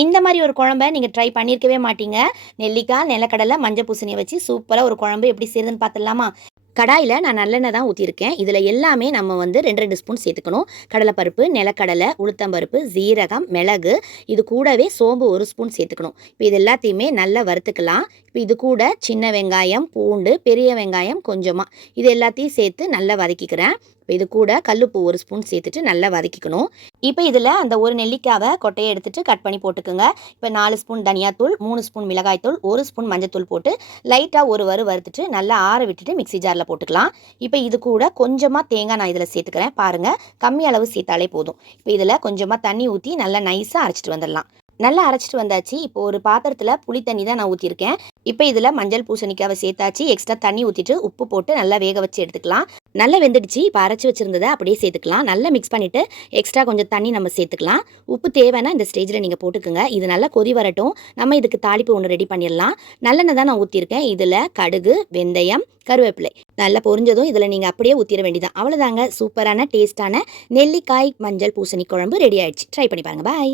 இந்த மாரி ஒரு குழம்ப நீங்க ட்ரை பண்ணியிருக்கவே மாட்டீங்க. நெல்லிக்காய், நிலக்கடலை, மஞ்சள் பூசணிய வச்சு சூப்பரா ஒரு குழம்பு எப்படி செய்றதுன்னு பார்த்துடலாமா? கடாயில நான் நல்லெண்ணெய் தான் ஊத்தியிருக்கேன். இதுல எல்லாமே நம்ம வந்து 2, 2 ஸ்பூன் சேர்த்துக்கணும். கடலைப்பருப்பு, நிலக்கடலை, உளுத்தம்பருப்பு, சீரகம், மிளகு, இது கூடவே சோம்பு 1 ஸ்பூன் சேர்த்துக்கணும். இப்போ இது எல்லாத்தையுமே நல்லா வறுத்துக்கலாம். இப்போ இது கூட சின்ன வெங்காயம், பூண்டு, பெரிய வெங்காயம் கொஞ்சமா, இது எல்லாத்தையும் சேர்த்து நல்லா வதக்கிக்கிறேன். இப்போ இது கூட கல்லுப்பு 1 ஸ்பூன் சேர்த்துட்டு நல்லா வதக்கிக்கணும். இப்போ இதில் அந்த ஒரு நெல்லிக்காவை கொட்டையை எடுத்துட்டு கட் பண்ணி போட்டுக்குங்க. இப்போ 4 ஸ்பூன் தனியாத்தூள், 3 ஸ்பூன் மிளகாய்த்தூள், 1 ஸ்பூன் மஞ்சத்தூள் போட்டு லைட்டாக ஒரு வறுத்துட்டு நல்லா ஆற விட்டுட்டு மிக்ஸி ஜாரில் போட்டுக்கலாம். இப்போ இது கூட கொஞ்சமாக தேங்காய் நான் இதில் சேர்த்துக்கிறேன். பாருங்கள், கம்மி அளவு சேர்த்தாலே போதும். இப்போ இதில் கொஞ்சமாக தண்ணி ஊற்றி நல்லா நைஸாக அரைச்சிட்டு வந்துடலாம். நல்லா அரைச்சிட்டு வந்தாச்சு. இப்போ ஒரு பாத்திரத்தில் புளி தண்ணி தான் நான் ஊற்றிருக்கேன். இப்போ இதில் மஞ்சள் பூசணிக்காவை சேர்த்தாச்சு. எக்ஸ்ட்ரா தண்ணி ஊற்றிட்டு உப்பு போட்டு நல்லா வேக வச்சு எடுத்துக்கலாம். நல்லா வெந்துடுச்சு. இப்போ அரைச்சி வச்சுருந்ததை அப்படியே சேர்த்துக்கலாம். நல்லா மிக்ஸ் பண்ணிவிட்டு எக்ஸ்ட்ரா கொஞ்சம் தண்ணி நம்ம சேர்த்துக்கலாம். உப்பு தேவைன்னா இந்த ஸ்டேஜில் நீங்கள் போட்டுக்குங்க. இது நல்லா கொதி வரட்டும். நம்ம இதுக்கு தாளிப்பு ஒன்று ரெடி பண்ணிடலாம். நல்லெண்ணெய் தான் நான் ஊற்றிருக்கேன். இதில் கடுகு, வெந்தயம், கருவேப்பிலை நல்லா பொரிஞ்சதும் இதில் நீங்கள் அப்படியே ஊற்றிட வேண்டியதான். அவ்வளோதாங்க, சூப்பரான டேஸ்டான நெல்லிக்காய் மஞ்சள் பூசணி குழம்பு ரெடி ஆயிடுச்சு. ட்ரை பண்ணி பாருங்கள். பாய்.